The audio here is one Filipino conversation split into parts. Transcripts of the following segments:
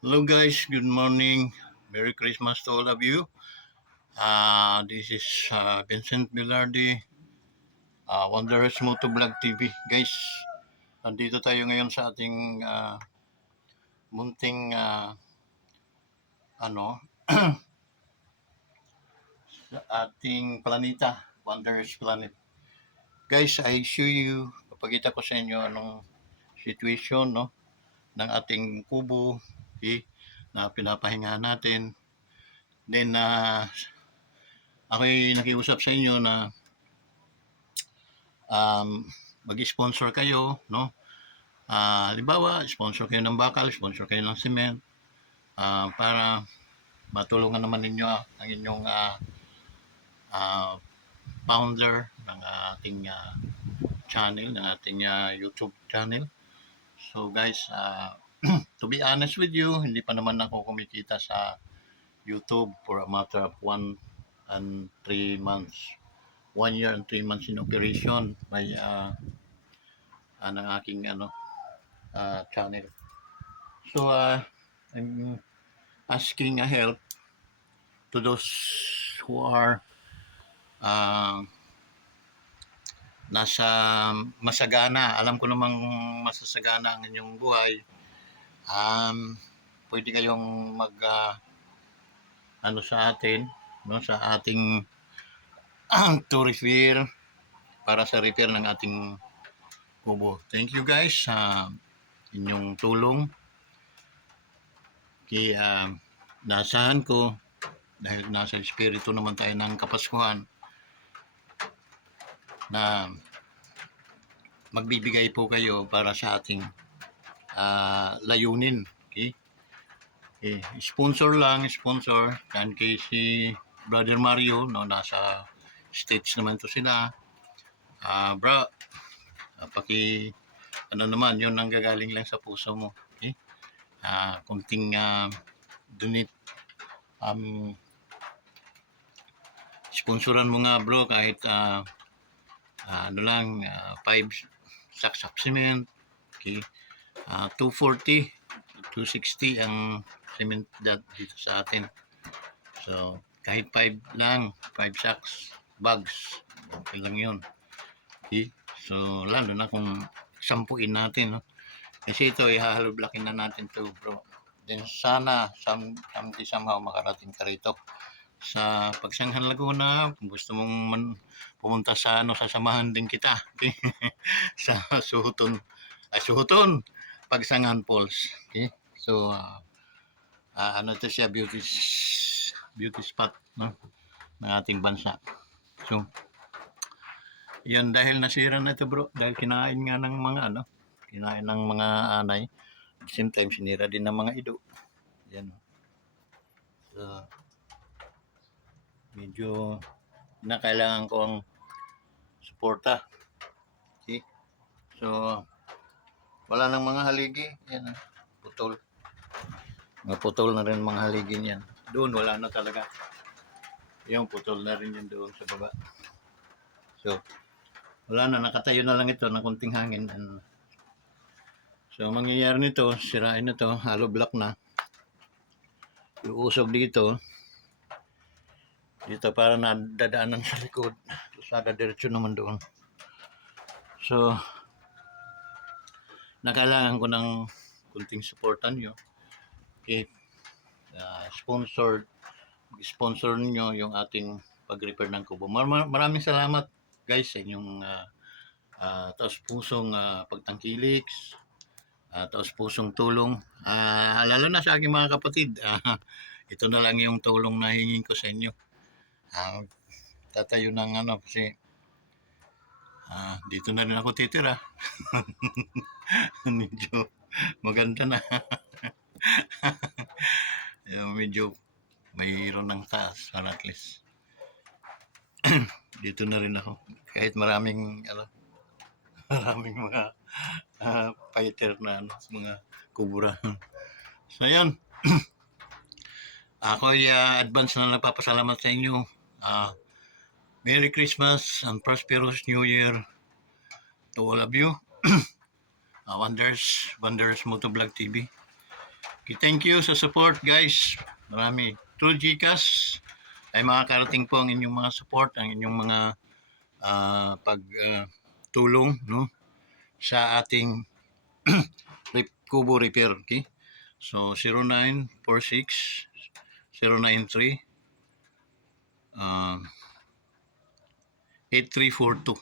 Hello guys, good morning. Merry Christmas to all of you. This is Vincent Bilardi, Wondrous Motovlog TV. Guys, nandito tayo ngayon sa ating munting ano, sa ating planeta, Wondrous Planet. Guys, I show you, papakita ko sa inyo anong situation no ng ating kubo, okay, na pinapahinga natin. Then ako'y nakiusap sa inyo na mag-sponsor kayo, no? Halimbawa, sponsor kayo ng bakal, sponsor kayo ng cement, para matulungan naman ninyo ang inyong uh, founder ng ating channel, ng ating YouTube channel. So guys, to be honest with you, hindi pa naman ako kumikita sa YouTube for a matter of 1 and 3 months. 1 year and 3 months in operation by ng aking channel. So I'm asking a help to those who are nasa masagana. Alam ko namang masasagana ang inyong buhay. Pwede kayong mag sa atin, no, sa ating to repair, para sa repair ng ating kubo. Thank you guys sa inyong tulong. Kaya naasahan ko, dahil nasa espiritu naman tayo ng Kapaskuhan, na magbibigay po kayo para sa ating layunin. Okay? Sponsor lang, sponsor. Kan kay si Brother Mario, no, nasa States naman to sila. Bro, naman, yun ang gagaling lang sa puso mo. Okay? Kunting donate. Sponsoran mo nga bro, kahit 5 sacks of cement. Okay? 240, 260 ang cement dito sa atin. So, kahit 5 lang, 5 sacks, bags, okay lang yun. Okay? So, lalo na kung sampuin natin, no? Kasi ito, ihahalublakin na natin to bro. Then sana, somehow makarating ka rito sa Pagsanghan, Laguna. Kung gusto mong pumunta sa sasamahan din kita. Okay? Sa Suhuton, Pagsanghan Falls. Okay? So, ito siya, beauty spot, no, ng ating bansa. So, yun, dahil nasira na ito bro, dahil kinain nga ng mga kinain ng mga anay. At the same time, sinira din ng mga ido. Yan. So, medyo na kailangan ko ang suporta. Okay? So, wala nang mga haligi. Yan, putol. Putol na rin mga haligi niyan. Doon, wala na talaga. Yung putol na rin yun doon sa baba. So, wala na, nakatayo na lang ito ng kunting hangin. So, mangyayari nito, sirain na to, hollow block na. Uusog dito para nadadaanan sa likod. Sada diretso naman doon. So, nakailangan ko ng kunting supportan nyo. Okay. Sponsor niyo yung ating pag-repair ng kubo. Maraming salamat guys sa inyong taos pusong pagtangkilik, taos pusong tulong. Lalo na sa aking mga kapatid. Ito na lang yung tulong na hingin ko sa inyo. Tatayo ng kasi dito na rin ako titira. Medyo maganda na. Medyo mayroon ng taas, para at least dito na rin ako, kahit maraming mga fighter na mga kubura. So yan. Ako advance na nagpapasalamat sa inyo. Merry Christmas and prosperous New Year to all of you. Wondrous Motovlog TV. Thank you sa support, guys. Marami. Through GCash ay makakarating po ang inyong mga support, ang inyong mga pagtulong no, sa ating Kubo Repair. Okay? So, 0946 093 8342.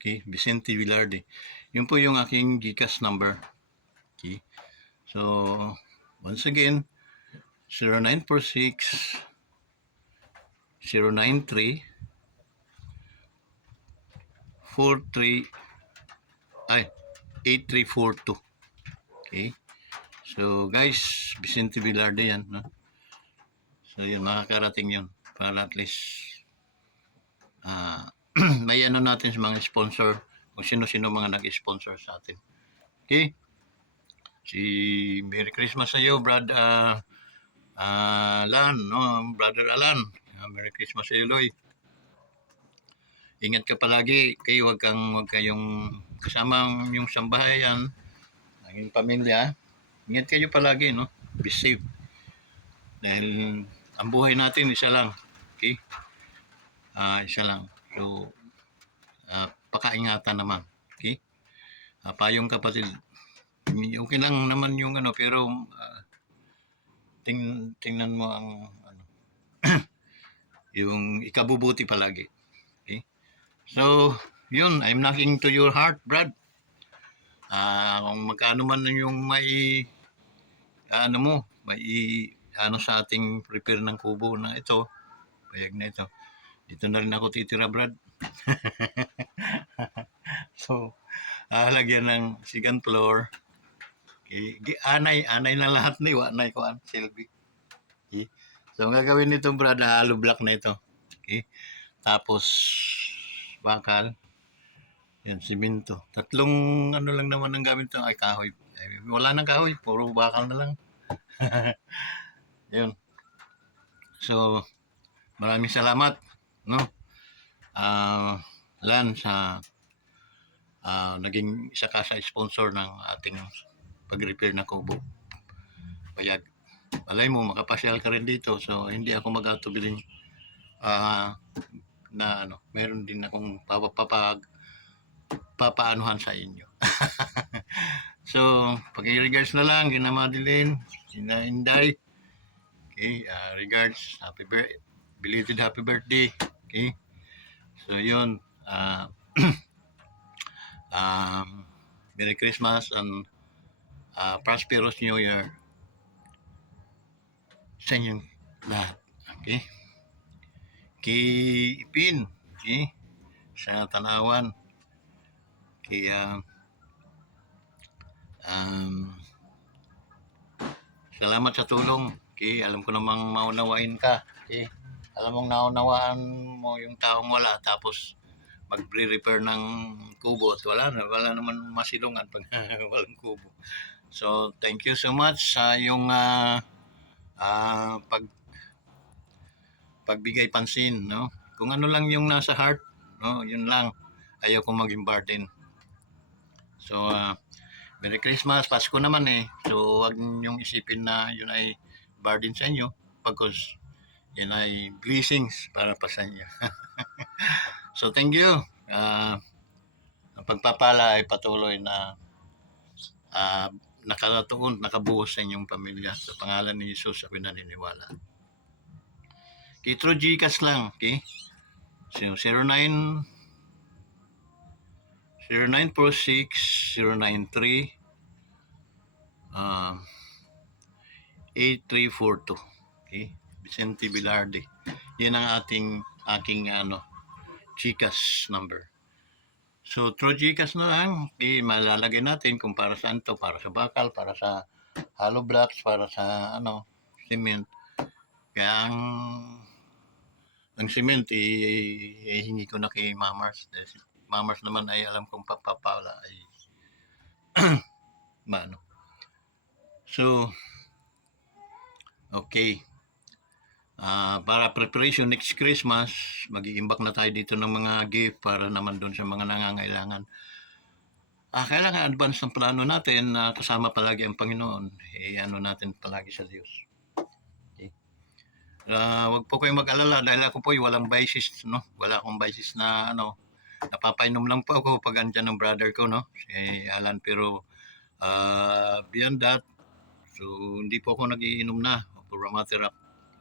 Okay? Vicente Villarde. Yun po yung aking GCash number. Okay? So, once again, 0946 093 43 ay 8342. Okay? So guys, Vicente Villarde yan, no? So yun, makakarating yun para at least may ano natin sa mga sponsor, kung sino-sino mga nag-sponsor sa atin. Okay? Si Merry Christmas sa iyo, Brad Alan, no? Brother Alan. Merry Christmas sa iyo, Loy. Ingat ka palagi, kayo wag kayong kasama yung sambahayan, ang iyong pamilya. Ingat kayo palagi, no? Be safe. Dahil ang buhay natin isa lang. Okay? Isa lang. So, pakaingatan naman. Okay? Payong kapatid. Okay lang naman yung ano, pero tingnan mo ang ano, yung ikabubuti palagi. Okay? So, yun, I'm knocking to your heart, Brad. Kung magkano man yung may sa ating prepare ng kubo na ito, payag na ito. Dito na rin ako titira, Brad. So, lagyan ng second floor. Okay. Anay na lahat ni Wanay ko an Silvi. Okay. So, ang gagawin nito, Brad, hollow block na ito. Okay. Tapos, bakal. Yan, simento. Tatlong ano lang naman ang gamit ito. Ay, kahoy. Wala nang kahoy. Puro bakal na lang. Yun. So, maraming salamat. No? Lan sa naging isa ka sa sponsor ng ating pag-repair na kubo. Payag. Malay mo, makapasyal ka rin dito. So, hindi ako mag-atubiling na ano, meron din akong papaanuhan sa inyo. So, pag-regards na lang, kina Madeline, kina Inday. Okay, regards, belated happy birthday. Okay, so yun, Merry Christmas and prosperous New Year sa inyong lahat. Okay, kay Ipin, okay, sa Tanawan, kay salamat sa tulong. Okay, alam ko namang maunawain ka. Okay, alam mong naunawaan mo yung taong wala, tapos mag-repair ng kubo at wala naman masilungan pag walang kubo. So, thank you so much sa yung pagbigay pansin, no? Kung ano lang yung nasa heart, no, yun lang. Ayaw kong maging burden. So, Merry Christmas, Pasko naman eh. So, wag niyong isipin na yun ay burden sa inyo, because yun ay blessings para pa sa inyo. So, thank you. Ang pagpapala ay patuloy na nakatuon, nakabuhos sa inyong pamilya. Sa pangalan ni Jesus, ako naniniwala. Okay, through GCash lang, okay? So, 0946 093 8342. Okay? Vicente Villarde. Yan ang aking GCash number. So, through GCash na lang, okay, malalagay natin kung para saan to, para sa bakal, para sa hollow blocks, para sa cement. Kaya ang cement, hingi ko na kay Mamars. Mamars naman ay alam kong papapala ay maano. So, okay. Para preparation next Christmas, mag-iimbak na tayo dito ng mga gift para naman doon sa mga nangangailangan. kailangan advance ng plano natin na kasama palagi ang Panginoon. Ano natin palagi sa Diyos. Okay. Wag po kayong mag-alala dahil ako po ay walang vices, no? Wala akong vices na napapainom lang po ako pag andyan ng brother ko, no? Si Alan, pero beyond that, so hindi po ako nagiinom na for a matter of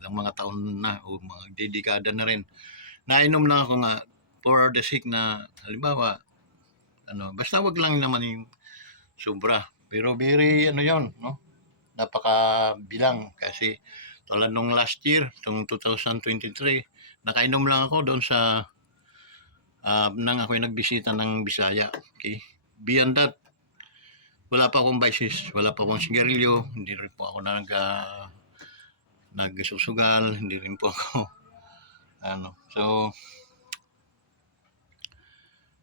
ilang mga taon na o mga dedikada na rin. Nainom lang ako nga for the sake na halimbawa basta wag lang naman yung sobra. Pero very yon, no? Napakabilang kasi tulad nung last year, itong 2023, nakainom lang ako doon sa nang ako'y nagbisita ng Bisaya. Okay? Beyond that, wala pa akong vices, wala pa akong sigarilyo, hindi rin po ako nagsusugal, hindi rin po ako So,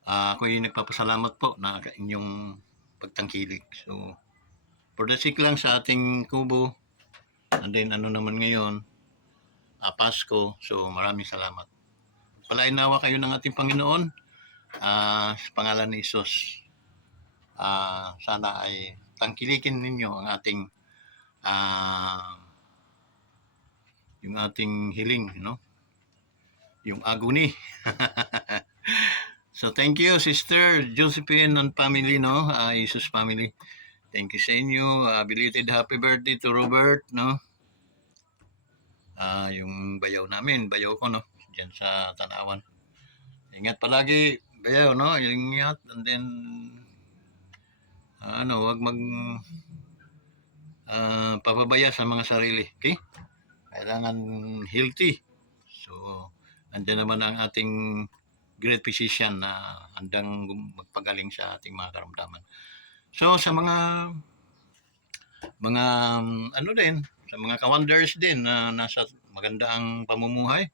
ako'y nagpapasalamat po na inyong pagtangkilik. So, for the sake lang sa ating kubo, and then naman ngayon, Pasko. So, maraming salamat. Palain nawa kayo ng ating Panginoon sa pangalan ni Isus. Sana ay tangkilikin ninyo ang ating yung ating hiling, no? Yung agony. So, thank you, Sister Josephine and family, no? Isus family. Thank you sa inyo. Belated happy birthday to Robert, no? Yung bayaw namin, bayaw ko, no? Diyan sa Tanawan. Ingat palagi, bayaw, no? Ingat, and then, wag pababaya sa mga sarili, okay? Kailangan healthy. So, andyan naman ang ating great physician na handang magpagaling sa ating mga karamdaman. So, sa mga din, sa mga ka-wonders din na nasa maganda ang pamumuhay,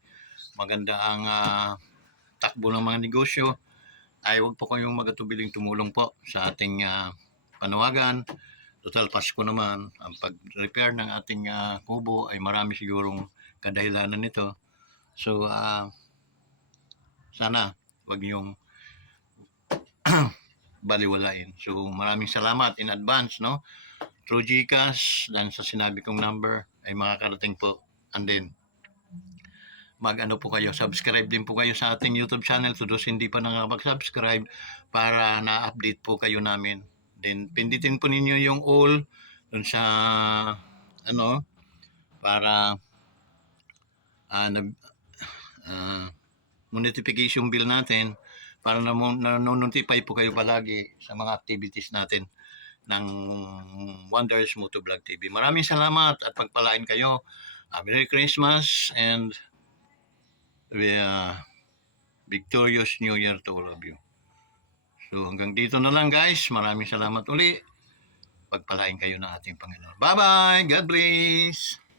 maganda ang takbo ng mga negosyo, ay huwag po kayong magatubiling tumulong po sa ating panawagan. Total Pasko naman, ang pag-repair ng ating kubo ay marami sigurong kadahilanan nito. So, sana wag niyong baliwalain. So, maraming salamat in advance, no? Through GCash, dan sa sinabi kong number, ay makakarating po. And then, po kayo, subscribe din po kayo sa ating YouTube channel to those hindi pa nakapag-subscribe para na-update po kayo namin. Then, pindutin po ninyo yung all dun sa, para notification bill natin para na-notify po kayo palagi sa mga activities natin ng Wonders Motovlog TV. Maraming salamat at pagpalain kayo. Merry Christmas and victorious New Year to all of you. So hanggang dito na lang guys. Maraming salamat uli. Pagpalain kayo ng ating Panginoon. Bye-bye. God bless.